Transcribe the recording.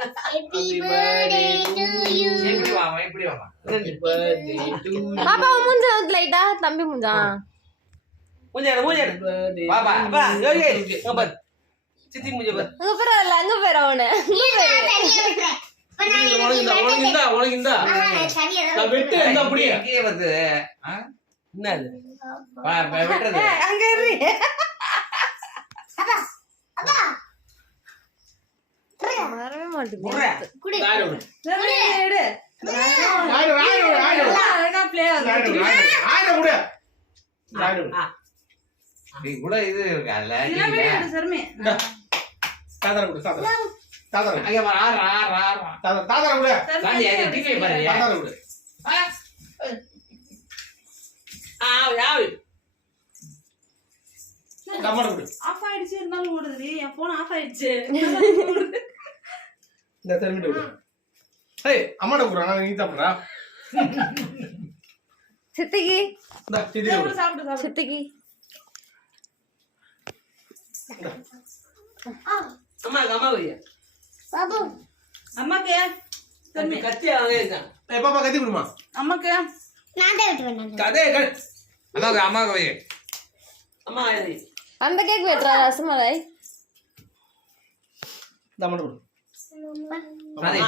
Happy birthday to you. இப்படி வாமா Happy birthday to you. பாப்பா மூஞ்ச லைட்டா தம்பி மூஞ்சா Happy birthday. Apa? Yo. Ngapain? Cici mau coba. அங்க பேர் இல்ல அங்க பேர் அவனே உனக்கு இந்த நான் வெட்டு இந்த அப்படியே இங்கே வந்து என்ன அது வெட்டுறது அங்க இரு வரவே மாட்டேங்குது குடு. நாடு எடு அழகா ப்ளே ஆகுது நீ கூட இது இருக்கல சர்மே தாதர கொடு தாதர அங்க வா தாதர கொடு சாந்தி அங்க டிவி பாரு தாதர கொடு யாவு டமாட கொடு ஆஃப் ஆயிடுச்சு இருந்தாலும் ஓடுது என் போன் ஆஃப் ஆயிடுச்சு இந்த தர்மிட்ட கொடு ஏய் அம்மாட கொடு நான் நீ சாப்பிடுறா சித்திக்கு இந்த சித்தி கொடு சாப்பிடு சித்திக்கு அம்மா வையா பாபு அம்மாக்கு தம்பி கத்தி அங்க இருக்கான் ஏய் பாப்பா கத்தி கொடுமா அம்மாக்கு நான் தான் வெட்டுவேன் நான். கதே அம்மாக்கு வை அம்மா ஐடி அந்த கேக் வெட்றா ரசமலாய் டமாட கொடு அதை